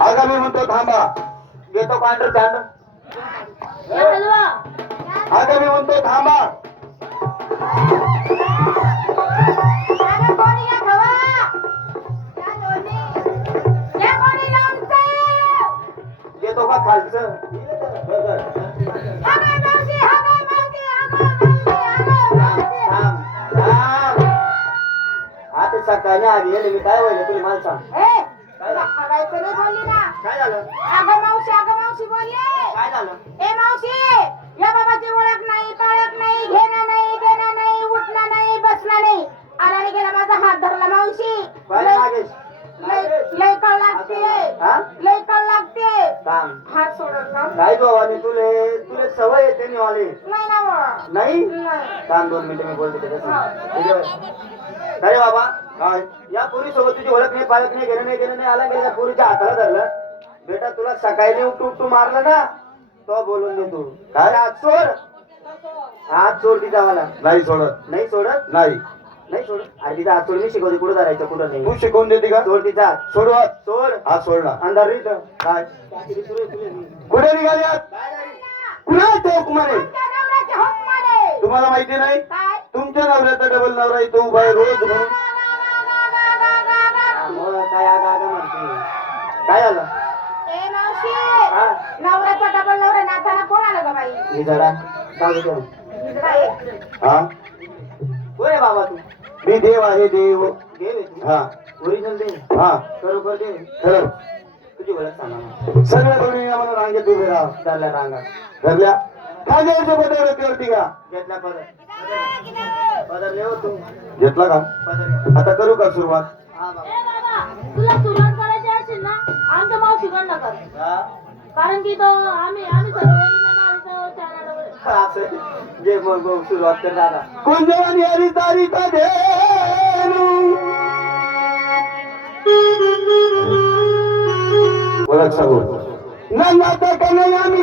अगं मी म्हणतो थांबा. घेतो पांढर चांड. अगं मी म्हणतो थांबा. घेतो का खालचं. आता सकाळी आधी येईल मी काय व्हायला तुला मला सांग. काय झालं काय झालं. ए मावशी या बाबाची ओळख नाही पाळख नाही घेणं नाही देणं नाही उठणं नाही बसणं नाही आला आणि गेला माझा हात धरला मावशी काय नागेश. लय कळ लागते हा लय कळ लागते काम हात सोडत ना काय भावानी तुले तुले सवय येते नि वाले नाही ना व. नाही नाही. काम 2 मिनिटं मी बोलतो त्याच्याशी. अरे बाबा काय या पोरी सोबत तुझी ओळख नाही पाळख नाही घेणं नाही देणं नाही आला गेला पोरीच्या हाताला धरलं. बेटा तुला सकाळी उठू मारलं ना तो बोलून दे तू. काय? हात सोड तिचा मला. नाही सोडत. नाही सोडत नाही. नाही सोड. अरे तिचा हात सोड मी शिकवते कुठं धरायचं कुठं तू नाही. शिकवून देते का? सोड तिचा हात. सोड. सोड हा सोडला. अंधार इथं. काय तुले कुठे निघाल्यात? कुणा चौक म्हणे तुमच्या नवऱ्याचे हुकूम आले. तुम्हाला माहिती नाही? काय तुमच्या नवऱ्याचा डबल नवरा इथं उभा आहे रोज म्हणून. काय आगा म्हणते. काय झालं. ए मावशी हा नवऱ्याचा डबल नवरा नाताना कोण आलं ग बाई मी जरा सांगू दे. काय हा कोण आहे बाबा तू. मी देव आहे देव. देव आहे तू. हा ओरिजिनल देव. हा बरोबर देव. खरं. तुझी ओळख सांगा मला. सगळ्या दोन्ही म्हणून रांगेत उभे राहा. चालल्या रांगा. धरल्या खांद्यावरच्या बदलवरती का घेतला पदर. पदर लेव तू. घेतला का? पदर. आता करू का सुरुवात? हा बाबा. तुला सुरुवात करायची असेल ना आमच्या मावशीकडनं कर हा कारण की तो आम्ही सर्व असं जे मग सुरुवात कर दादा. कुंजवानी हरितारिता धेनु ओळख सांगू. नंदाचा कन्हैया मी